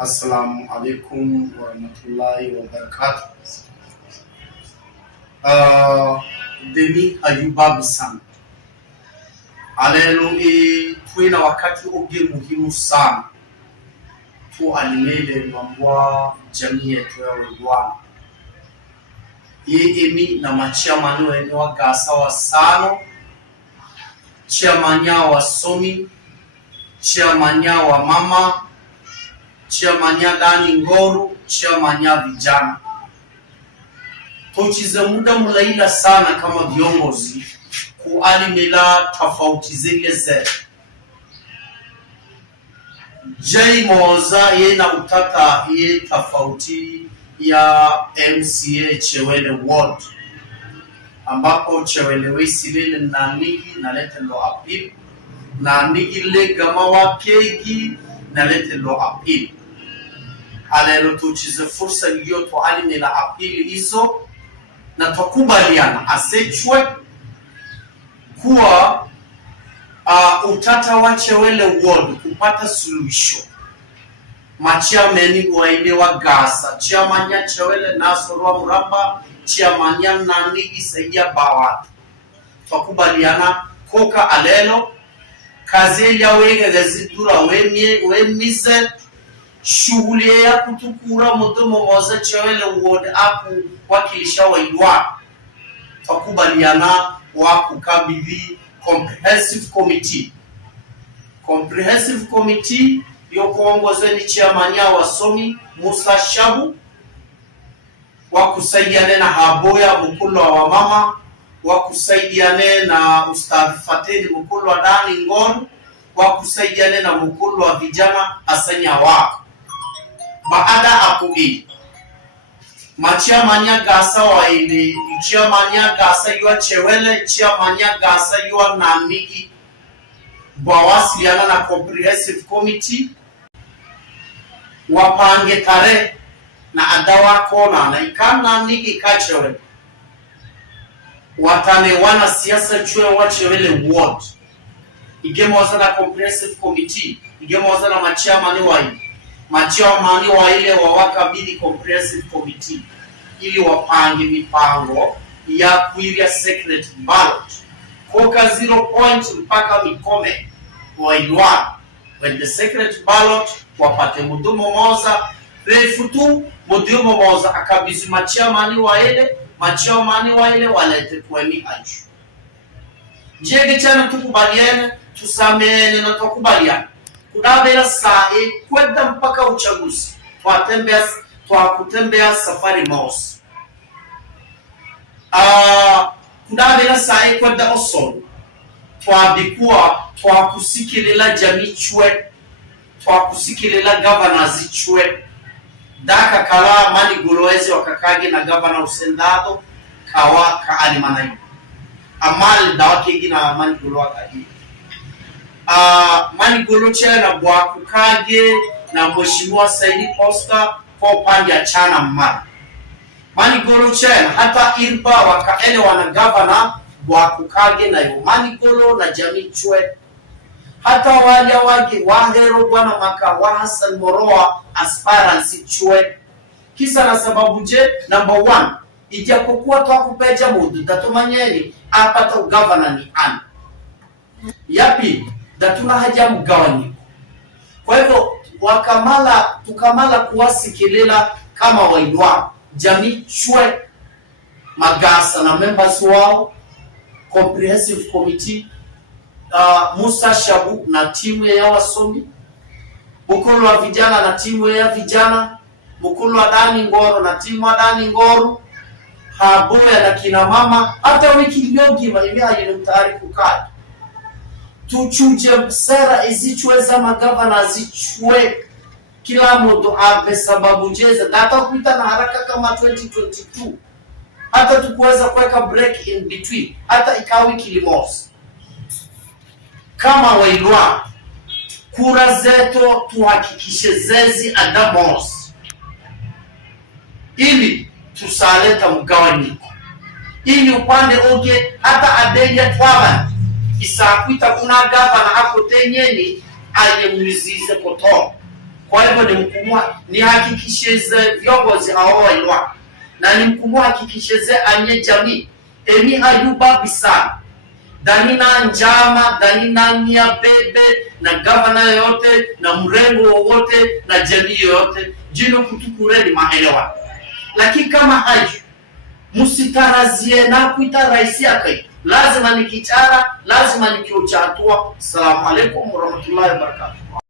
Assalamu alaikum warahmatullahi wabarakatuh. Demi Ayuba Bisan. Alelo tuina wakati oge muhimu sana. Tu alimele mwambwa jamii yetu ya Rwanda. Emi na machairman wa gasa wa sano, chairman wa somi, chairman wa mama, chairman ya Dani Ngoru, chairman ya vijana. Tuchize muda mulaila sana kama viongozi kualimela tofauti zile zetu. Jai moza ye na utata ye tofauti ya MCA Chewele Ward, ambako Chewele Wesilele na nigi na lete lo apil, na nigi le gama wa kegi na lete lo apil. Alelo tuchize fursa liyo to alimela apili hizo na tukubaliana asechwe kuwa utata wa Chewele Ward kupata suluhisho. Machairman waende wa gasa, chairman ya Chewele Nasoro wa Muramba, chairman ya Nani Isaidia Bawat. Tukubaliana koka alelo kazi ya wege gazidura wemize shughuli ya kutukura mudomo moza Chewele Ward aku wakilisha waidwa. Tukubaliana wa kukabidhi comprehensive committee yokuongozwe ni chairman ya wasomi Musa Shabu, wakusaidiane na Haboya mkulu wa mama, wakusaidiane na Ustadh Fateni mkulu wa Dani Ngoru, wakusaidiane na mkulu wa vijana Asanya wako. Baada akubi machairman ya gasa wa ile, chairman ya gasa yua Chewele, chairman ya gasa yua Namigi, bawasiliana na comprehensive committee wapange tare na adawa kona na ikana nigi Chewele watane wana siasa chwe wa Chewele Ward. Igemoza na comprehensive committee, igemoza na machairman wa ile wawakabidhi comprehensive committee ili wapange mipango ya kuiria secret ballot koka 0 point mpaka mikome wa ilwa. When the secret ballot wapate mudumo moza refu tu mudumo moza akabizi machairman wa ile walete kwemi aju. Jege chana tukubaliane, tusamene na tukubaliane. Kudabela sae kwenda mpaka uchaguzi. Kutembea safari mosi. Kudabela sae kwenda osoro. Kusikilela jamii chwe. Kusikilela governors chwe. Daka kala Mani Golowezi wakakage na governor Usendado kawa kaalimanayi. Amali dawake gina Mani Golowa kaji. Mani Goloche na Bwakukage na Mheshimiwa Saidi Posta kwa upande ya chana mara. Mani Goloche hata Irba wakaele wana governor Bwakukage na yu Mani Golo na jamii chwe. Hata wale wage wahero bwana maka wa Hassan Moroa aspirants chwe. Kisa na sababu je, number 1, ijapokuwa twakupeja mudu datumanyeni apata governor ni ana. Yapi datuna haja mgawanyiko. Kwa hivyo tukamala kuwasikilela kama waidwa jamii chwe magasa na members wao comprehensive committee, Musa Shabu na timu ya wasomi, mkulu wa vijana na timu ya vijana, mkulu wa Dani Ngoru na timu wa Dani Ngoru, Haboya na kina mama, hata wiki iliyogima hivi mtaarifu kadi. Tuchuje sera izichweza magavana zichwe kila mtu ape sababu jeza data kuita na haraka kama 2022. Hata tukuweza kuweka break in between, hata ikawi kilimosi. Kama wailwa kura zetu tuhakikishe zezi adamos ili tusaleta mgawanyiko, ili upande oge hata adeja twaba isakuita kuna gavana hapo tenyeni aye mwizize koto Kwa hivyo ni hakikisheze viongozi hao wailwa na ni hakikisheze anye jamii emi hayuba bisana danina njama, danina nia bebe na gavana yote na mrengo wote na jamii yote jino kutukureni maelewa. Lakini kama hayo musitarazie na kuita raisi yake, lazima nikichara, lazima nikiuchatua. Assalamu alaikum warahmatullahi wabarakatuh.